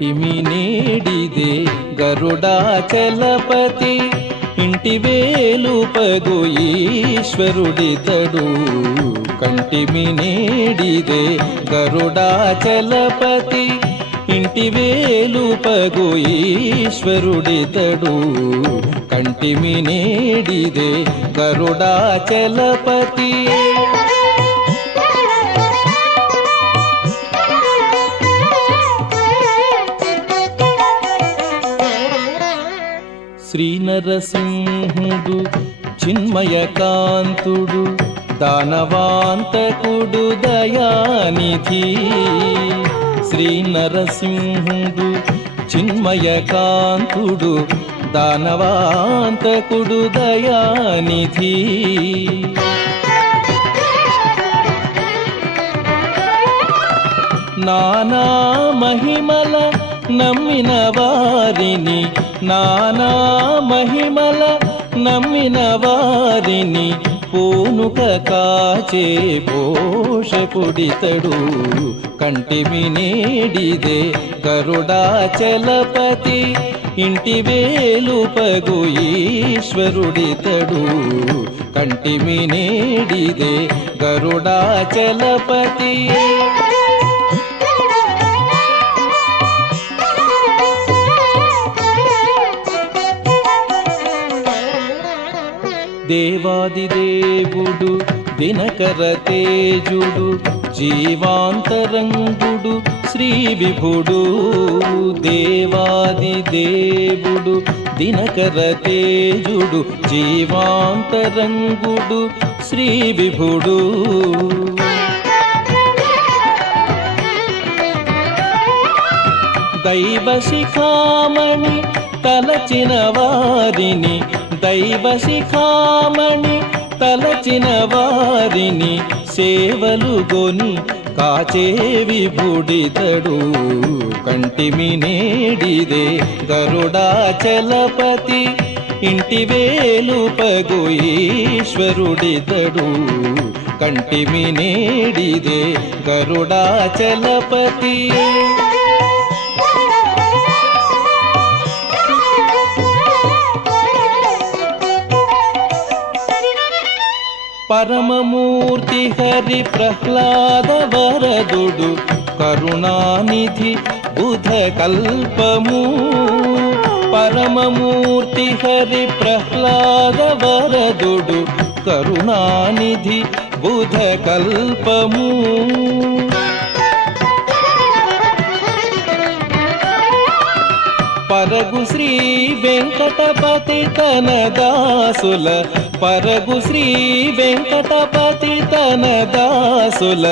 ಕಂಟಿಮಿ ನೀಡಿದೆ ಗರುಡಾಚಲಪತಿ ఇంటి వేలుపగు ఈశ్వరుడితడు కంటిమి నీడిదే గరుడాచలపతి ఇంటి వేలుపగు ఈశ్వరుడితడు కంటిమి నీడిదే గరుడాచలపతి శ్రీ నరసింహుడు చిన్మయకాంతుడు దానవాంతకుడు దయానిధి శ్రీ నరసింహుడు చిన్మయకాంతుడు దానవాంతకుడు దయానిధి నానా మహిమల నమ్మిన వారిని నానా మహిమల నమ్మిన వారిని పూనుక కాచే పోషకుడితడు కంటిమి నీడిదే గరుడాచలపతి ఇంటి వేలుపగు ఈశ్వరుడితడు కంటిమి నీడిదే గరుడాచలపతి దేవాదిదేవుడు దినకర తేజుడు జీవాంతరంగుడు శ్రీ విభుడు దేవాదిదేవుడు దినకర తేజుడు జీవాంతరంగుడు శ్రీ విభుడు దైవ శిఖామణి తలచిన వారిని దైవ శిఖామణి తలచిన వారిని సేవలు గొని కాచే విభుడితడు కంటిమి నేడిదే గరుడాచలపతి ఇంటి వేలుపగు ఈశ్వరుడితడు కంటిమి నేడిదే గరుడాచలపతి పరమమూర్తి హరి ప్రహ్లాద వరదుడు కరుణానిధి బుధ కల్పము పరమమూర్తి హరి ప్రహ్లాద వరదుడు కరుణానిధి బుధ కల్పము పరగు శ్రీ వెంకటపతి తన దాసుల పరగు శ్రీ వెంకటపతి తన దాసుల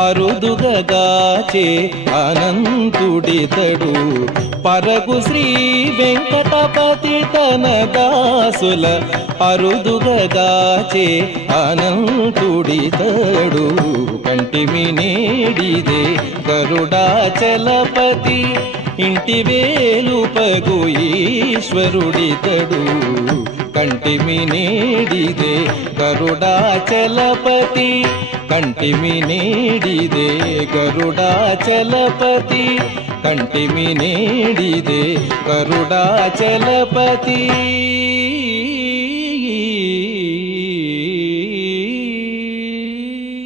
అరుదుగాచే అనంతుడితడు పరగు శ్రీ వెంకటపతి తన దాసుల అరుదుగాచే అనంతుడితడు కంటిమి నేడిదే గరుడాచలపతి ఇంటి వేలుపగు ఈశ్వరుడితడు కంటిమి నేడిదే గరుడాచలపతి కంటిమి నేడిదే గరుడాచలపతి కంటిమి నేడిదే గరుడాచలపతి